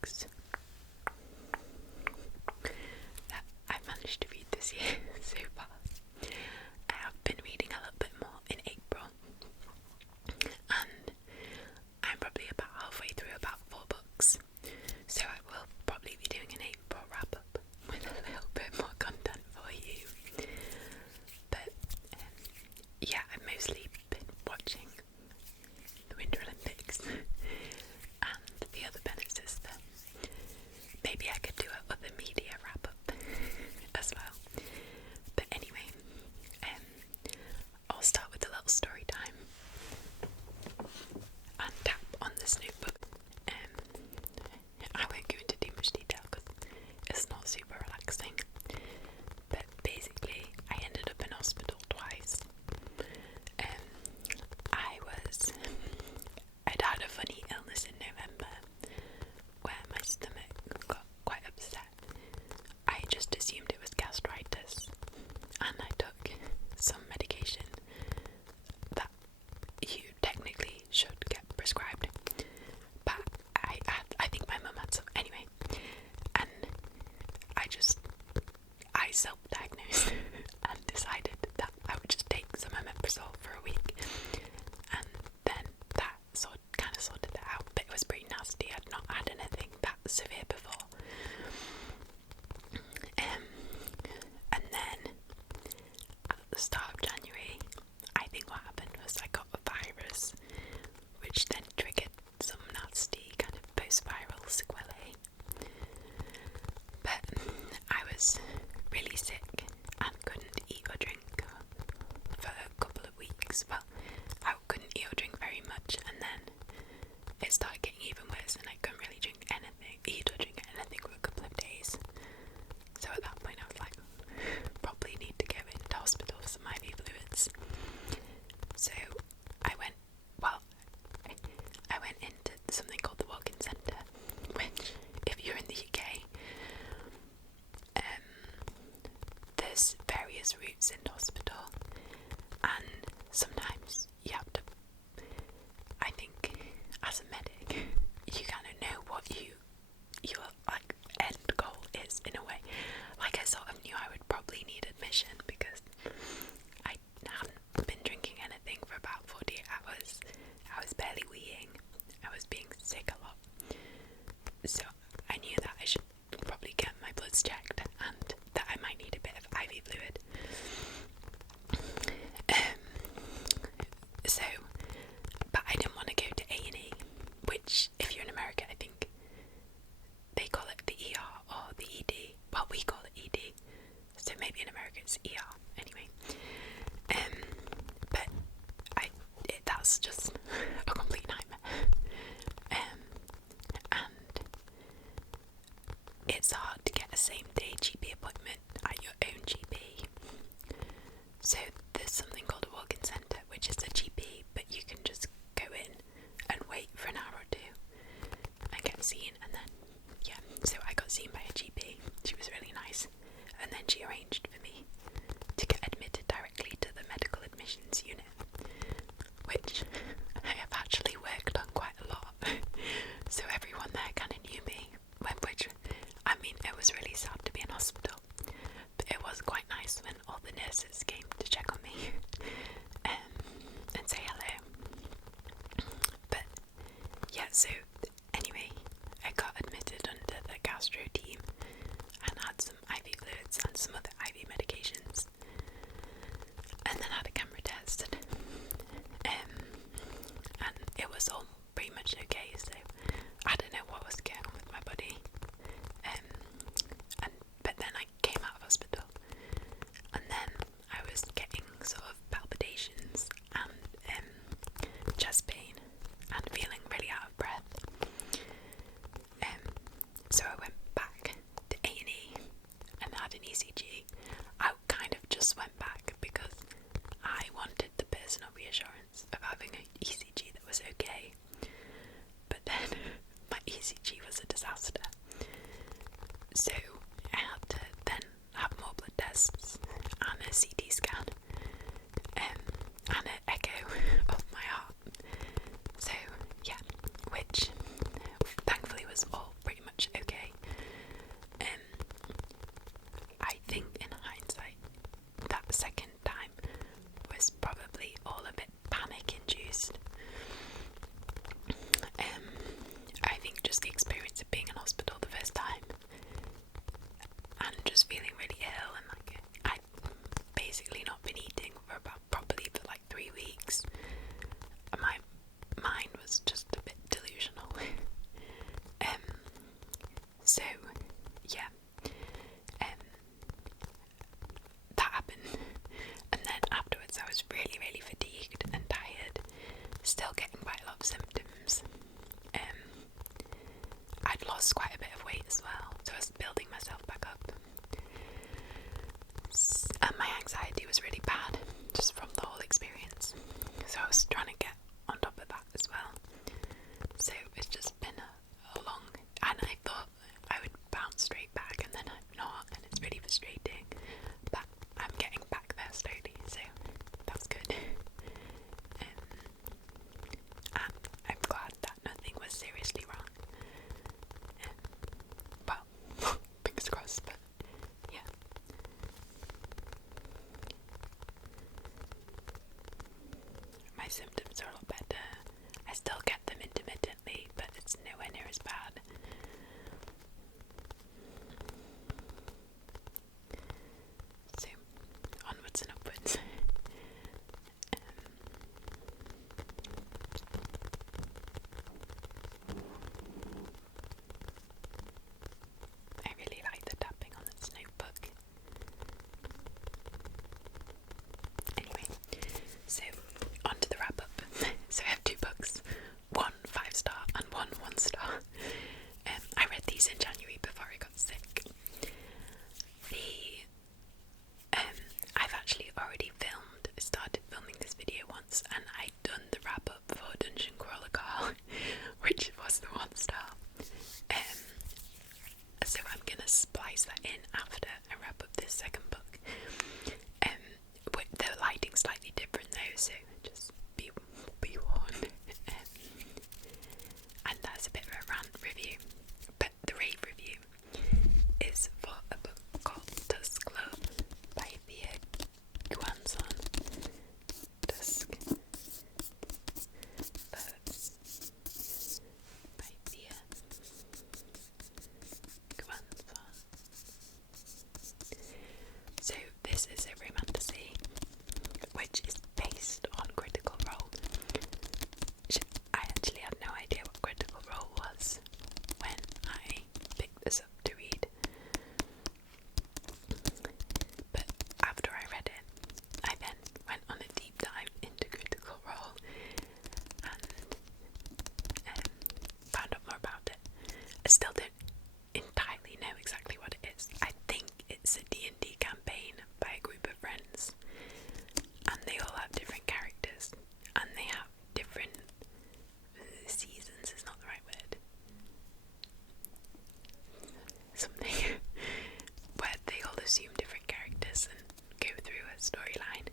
books that I've managed to read this year so far. I have been reading a little bit more in April, and I'm probably about halfway through about 4 books, so I will probably be doing an April wrap-up with a little bit more content for you. But yeah, I've mostly been watching the Winter Olympics and the other Bennett sister. Maybe I could do a other media wrap-up as well. But anyway, I'll start with a little story time and tap on this notebook. I won't go into too much detail because it's not super relaxing. But basically, I ended up in hospital twice. I'd had a funny illness in November where my stomach got quite upset. I just assumed it was gastritis, and I took some medication that you technically should get prescribed, but I think my mum had some anyway, and I self-diagnosed and decided that I would just take some omeprazole for a week, and then that kind of sorted it out. But it was pretty nasty. I'd not had anything that severe before. And then at the start of January, I think what happened was I got a virus, which then triggered some nasty kind of post-viral sequelae. But I was really sick and couldn't eat or drink for a couple of weeks. Well, I couldn't eat or drink very much, and then it started getting even worse, and I couldn't really eat or drink anything for a couple of days. So at that point I was like, probably need to go into hospital for some IV fluids. So I went into something called the walk-in centre, which, if you're in the UK, there's various routes into hospital, and sometimes you have to, I think, as a medic, you kind of know what your like end goal is in a way. Like, I sort of knew I would probably need admission because I hadn't been drinking anything for about 48 hours. I was barely weeing. I was being sick a lot. So I knew that I should probably get my bloods checked and that I might need a bit of IV fluid. But I didn't want to go to A&E, which, if you're in America, I think they call it the ER or the ED. Well, we call it ED, so maybe in America it's ER. Anyway, but that's just a complete nightmare. And it's hard to get a same-day GP appointment at your own GP. So there's something called a walk-in centre, which is a GP, but you can just go in and wait for an hour or two and get seen, and then, yeah. So I got seen by a GP. She was really nice, and then she arranged for me to get admitted directly to the medical admissions unit, which I have actually worked on quite a lot. So everyone there kind of knew me, which, I mean, it was really sad to be in hospital, but it was quite nice when all the nurses came to check on me and say hello. But yeah, so anyway, I got admitted under the gastro team and had some IV fluids and some other IV medications, and then had a camera test, and it was all pretty much okay. So I don't know what was going on with my body, but then I came out of hospital, and then I was getting sort of palpitations and chest pain and feeling really out of breath. So I went back to A&E and had an ECG. I kind of just went back because I wanted the personal reassurance of having an ECG that was okay. But then my ECG was a disaster. So I had to then have more blood tests and a CT scan and an echo of my heart. So yeah, which thankfully was all pretty much lost quite a bit of weight as well, so I was building myself back up. And my anxiety was really bad, just from the whole experience. So I was trying to get on top of that as well. So it's just been a long, and I thought I would bounce straight back, and then I'm not, and it's really frustrating. But I'm getting back there slowly, so that's good. And I'm glad that nothing was seriously wrong. Well, fingers crossed, but yeah. My symptoms are a lot better. I still get them intermittently, but it's nowhere near as bad. So, onwards and upwards. I really like the tapping on this notebook. Anyway, so on to the wrap up. So I have 2 books, one 5-star and one 1-star. I read these in January before I got sick. I've actually already started filming this video once, and I'd done the wrap up for Dungeon Crawler Carl, which was the 1-star. So I'm gonna splice that in after I wrap up this second book. With the lighting slightly different though, so just be warned. And that's a bit of a rant review, but the rave review is for a book called Dusk by Thea Guanzon. Dusk by Thea Guanzon. So this is a romantasy which is based on Critical Role. I actually had no idea what Critical Role was when I picked this up to read. But after I read it, I then went on a deep dive into Critical Role and found out more about it. I still don't entirely know exactly what it is. I think it's a D&D campaign by a group of friends, and they all have different characters, and they have different seasons is not the right word. Something where they all assume different characters and go through a storyline.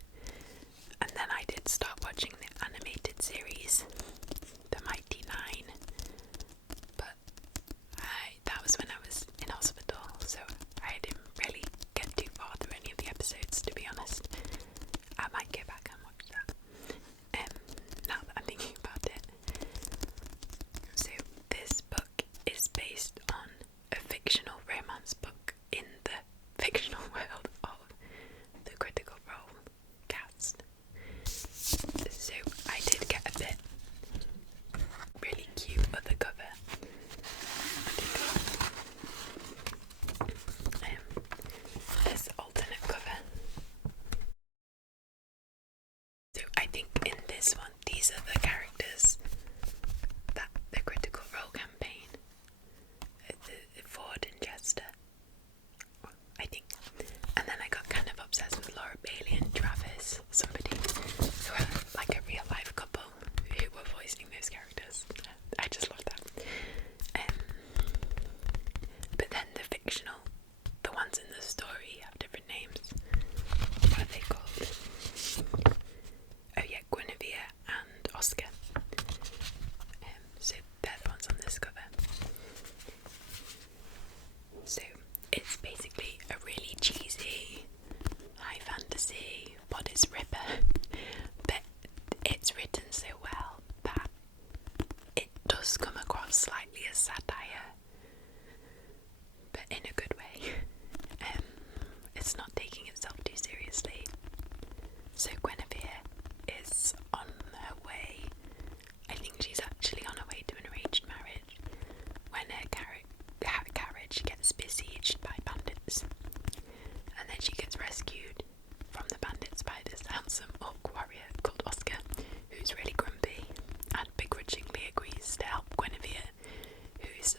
And then I did start watching the animated series, The Mighty Nine, but that was when I was in hospital, so I didn't really get too far through any of the episodes, to be honest. I might go back and watch that, now that I'm thinking about it. So this book is based on a fictional romance book in the fictional world of the Critical Role cast. So I did get a bit really cute of the cover. This alternate cover. So I think in this one, these are the characters that the Critical Role campaign, Ford and Chester, I think. And then I got kind of obsessed with Laura Bailey and Travis, somebody who are like a real life couple who were voicing those characters. I just love that. But then the fictional, the ones in the story have different names. What are they called? Oh yeah, Guinevere and Oscar. So they're the ones on this cover. So it's basically a really cheesy high fantasy bodice ripper, but it's written so well that it does come across slightly as satire, but in a good way. It's not taking itself too seriously. So Guinevere is on her way, I think she's actually on her way to an arranged marriage, when her carriage gets besieged by bandits, and then she gets rescued from the bandits by this handsome orc warrior called Oscar, who's really grumpy and begrudgingly agrees to help Guinevere, who's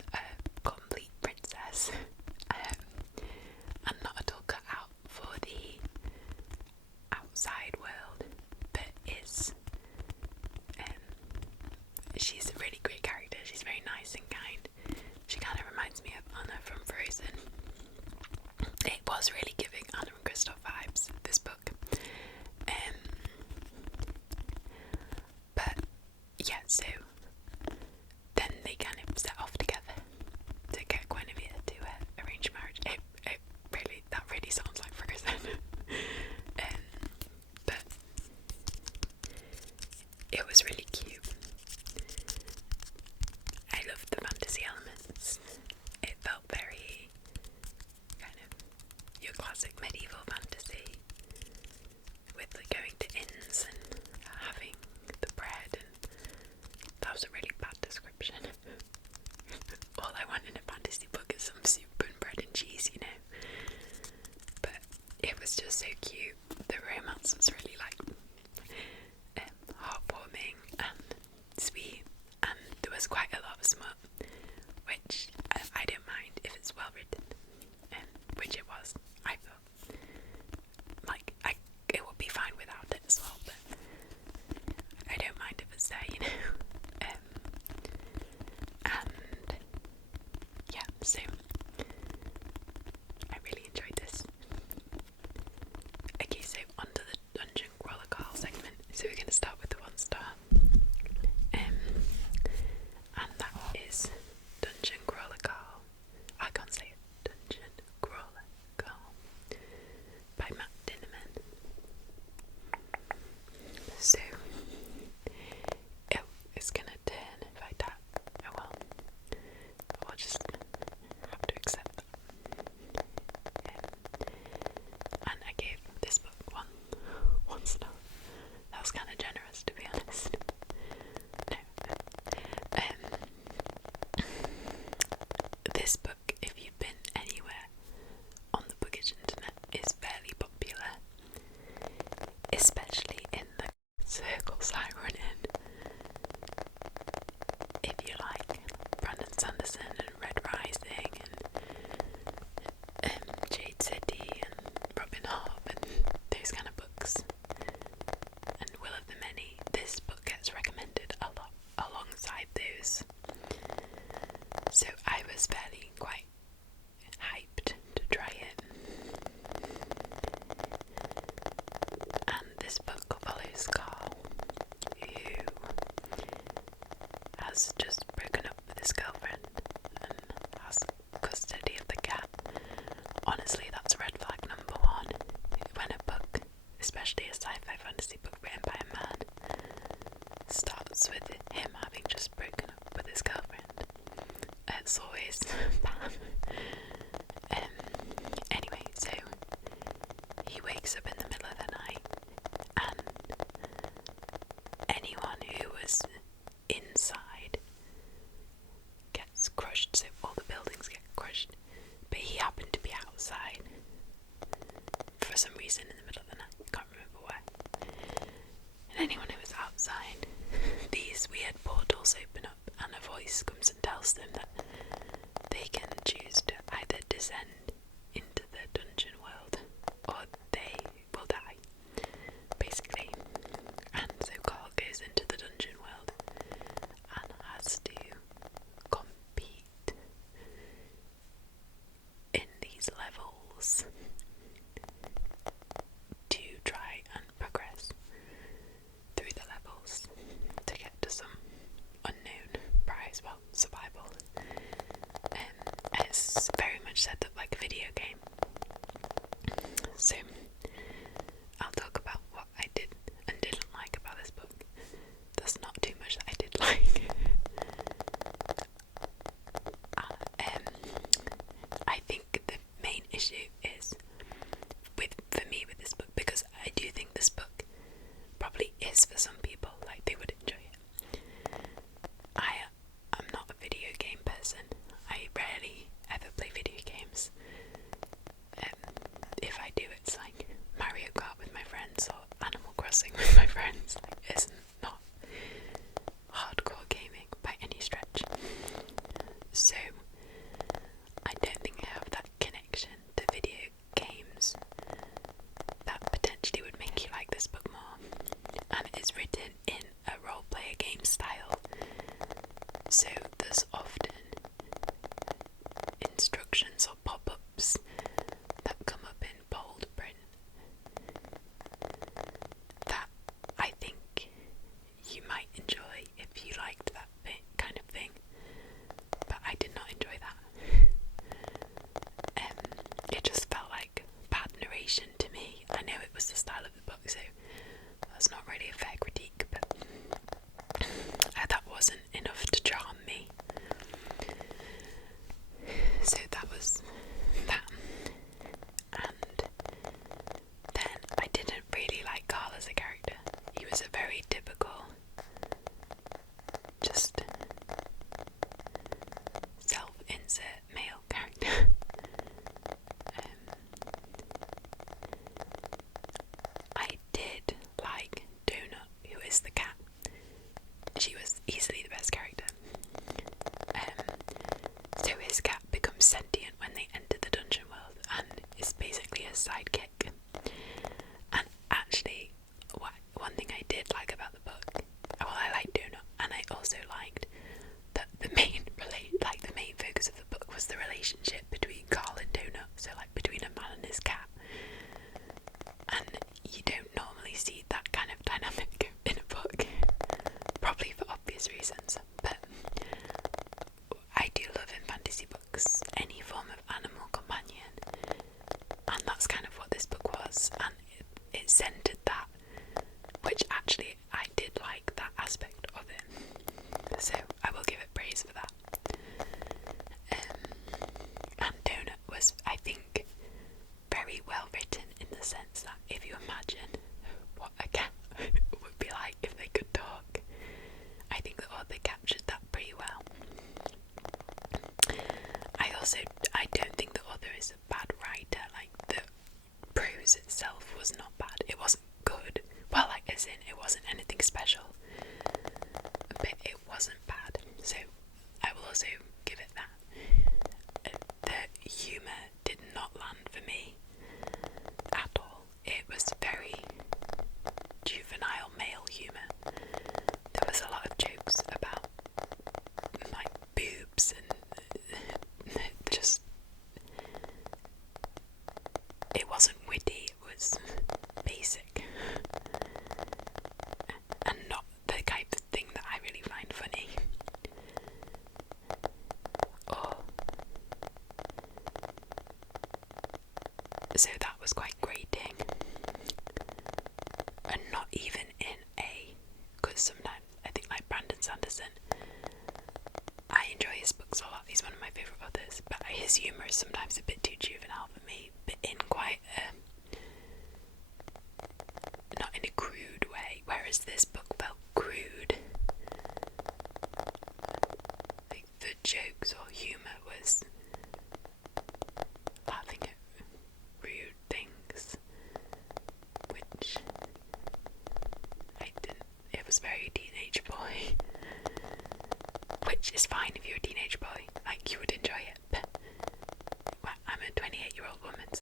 So I really enjoyed this. Okay, so onto the Dungeon Crawler Carl segment. So we're going to start with the 1-star. And that is Dungeon Crawler Carl. I can't say it. Dungeon Crawler Carl by Matt Dinnerman. So, it's gonna turn if I tap. Oh well, I'll just have to accept that. And I gave this book one star. That was kind of generous, to be honest. No. This book, if you've been anywhere on the bookish internet, is fairly popular, especially in the circles I run in. If you like Brandon Sanderson and Red Rising and Jade City and Robin Hobb and those kind of books, and Will of the Many, this book gets recommended a lot alongside those. So I was fairly quite hyped to try it. And this book follows Carl, who has just broken up with his girlfriend and has custody of the cat. Honestly, that's red flag number 1. When a book, especially a sci-fi fantasy book written by a man, starts with him having just broken up with his girlfriend, it's always bad. Anyway, so he wakes up in the middle of the night, and anyone who was inside gets crushed, so all the buildings get crushed, but he happened to be outside for some reason in the middle of the night, can't remember why. And anyone who was outside, these weird portals open up and a voice comes and tells them that they can choose to either descend into the dungeon world or they will die, basically. And so Carl goes into the dungeon world and has to compete in these levels to try and progress through the levels to get to some unknown prize, well, survival. It's very much set up like a video game. So I'll talk about what I did and didn't like about this book. There's not too much that I did like. I think the main issue is for me with this book, because I do think this book probably is for some people, like they would enjoy it. I'm not a video game person. I rarely ever play video games. If I do, it's like Mario Kart with my friends or Animal Crossing with my friends. Like, it's not hardcore gaming by any stretch. So I don't think I have that connection to video games that potentially would make you like this book more. And it's written in a role-player game style, so there's often instructions or pop-ups that come up in bold print that I think you might enjoy if you liked that kind of thing, but I did not enjoy that. It just felt like bad narration to me. I know it was the style of the book, so that's not really a fair critique, but that wasn't enough to charm me. So that was that. And then I didn't really like Carl as a character. He was a very typical, just self-insert male character. I did like Donut, who is the cat. She was easily the best character. So his cat becomes sentient when they enter the dungeon world and is basically a sidekick. And actually, one thing I did like about the book, well, I liked Donut, and I also liked that the main focus of the book was the relationship relationship between Carl and Donut, so like between a man and his cat. And you don't normally see that kind of dynamic in a book, probably for obvious reasons, but I do love in fantasy books any form of animal companion, and that's kind of what this book was, and it centred that, which actually I did like that aspect of it, so I will give it praise for that. And Donut was, I think, very well written in the sense that if you imagine what a cat would be like if they could talk, I think the author captured that pretty well. I don't think the author is a bad writer. Like, the prose itself was not bad. It wasn't good. Well, like, as in, it wasn't anything special, but it wasn't bad. So I will also give it that. The humour did not land for me at all. It was very juvenile male humour. There was a lot of jokes about like boobs and just, it wasn't witty, it was basic and not the type of thing that I really find funny. So that was quite grating, and not even in a, because sometimes I think like Brandon Sanderson, I enjoy his books a lot, he's one of my favourite authors, but his humour is sometimes a bit too juvenile for me, but in quite not in a crude way, whereas this book felt crude. Like, the jokes or humour was laughing at rude things, which I didn't, it was very teenage boy, which is fine if you're a teenage boy, like, you would enjoy it, but well, I'm a 28-year-old woman, so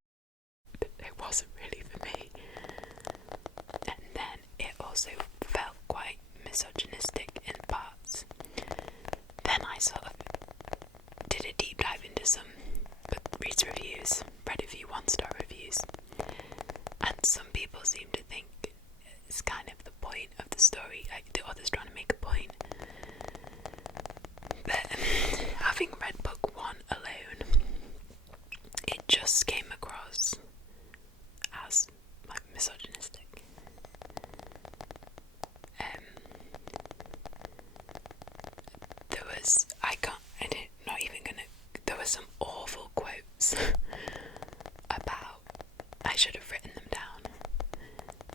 it wasn't really for me. And then it also felt quite misogynistic in parts. Then I sort of did a deep dive into some Goodreads reviews, read a few 1-star reviews, and some people seem to think it's kind of the point of the story, like the author's trying to make a point. But having read book 1 alone, it just came across as like misogynistic. There were some awful quotes about, I should have written them down,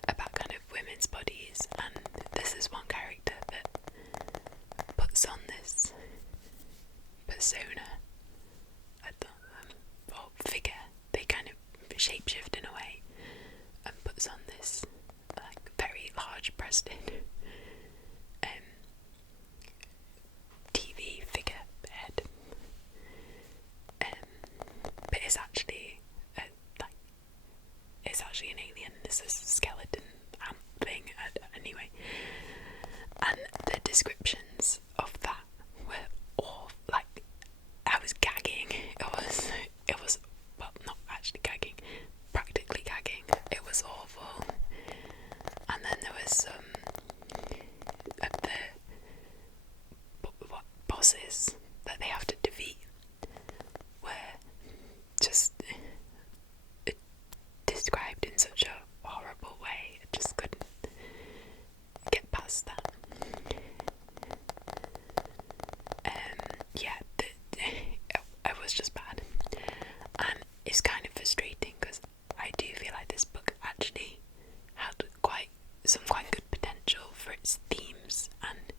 about kind of women's bodies, and this is one character that puts on this persona, or figure, they kind of shapeshift in a way, and puts on this like very large breasted TV figure head, but it's actually it's actually an alien. It's a skeleton ant thing anyway, and the descriptions of that were all like, I was gagging. It was well, not actually gagging, practically gagging. It was awful. And then there was some of the bosses that they have to defeat were just described in such a horrible way. I just couldn't get past that. Yeah, it was just bad, and it's kind of frustrating because I do feel like this book actually had some quite good potential for its themes and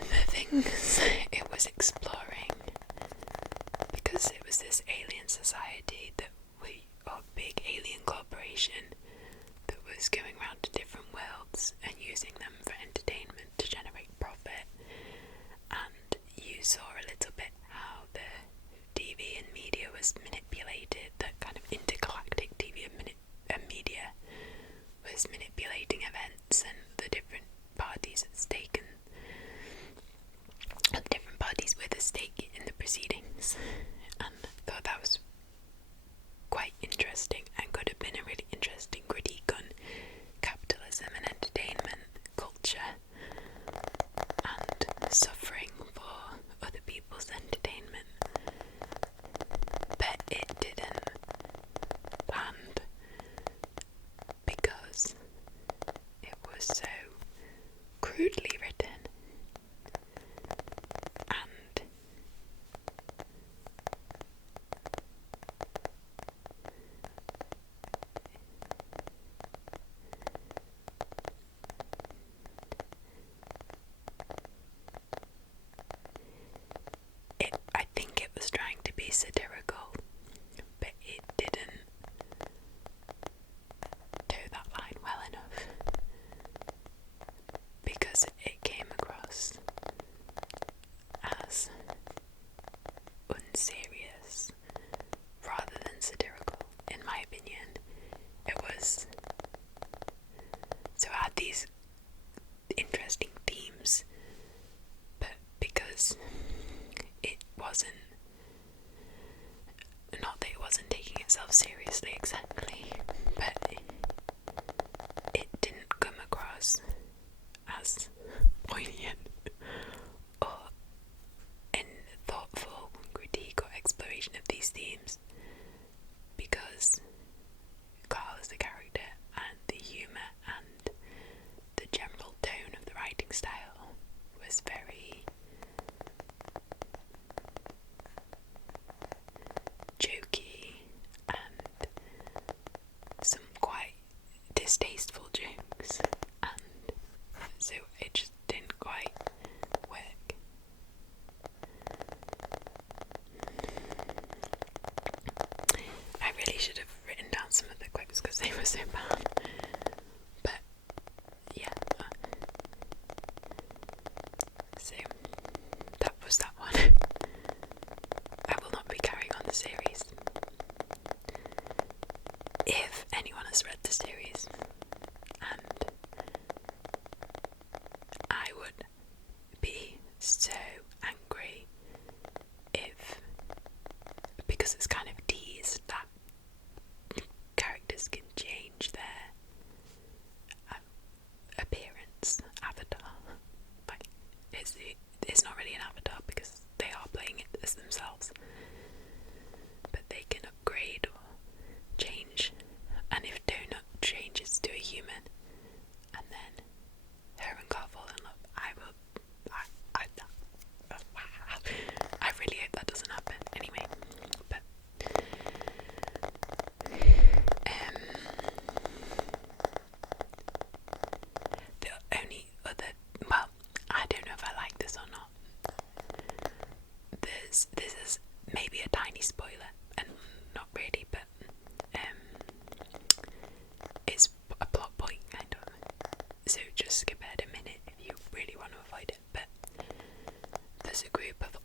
the things it was exploring, because it was this alien society or big alien corporation that was going around to different worlds and using them for entertainment to generate profit. And you saw a little bit how the TV and media was manipulated, that kind of intergalactic TV and media was manipulating events and the different parties at stake, and the different parties with a stake in the proceedings. Wars, and thought that was quite interesting and could have been a really interesting critique on capitalism and entertainment culture and suffering for other people's entertainment, but it didn't land because it was so crudely written and I think it was trying to be satirical, but it didn't toe that line well enough because it came across as unserious rather than satirical, in my opinion. It was, so it had these interesting themes, but because it wasn't, not that it wasn't taking itself seriously exactly, but it didn't come across as poignant or in thoughtful critique or exploration of these themes, because Carl as the character and the humour and the general tone of the writing style was very jokey and some quite distasteful jokes, and so it just didn't quite work. I really should have written down some of the quotes because they were so bad, but yeah, so that was that one. I will not be carrying on the series. If anyone has read the series, and I would be so angry if, because it's kind of teased that characters can change their appearance, avatar. Like, it's not really an avatar because they are playing it as themselves, but they can upgrade or change, and if Donut changes to a human and then her and Carl fall in love, I really hope that doesn't happen anyway, but the only other, well, I don't know if I like this or not. This is maybe a tiny spoiler, and not really, but it's a plot point kind of. So just skip ahead a minute if you really want to avoid it. But there's a group of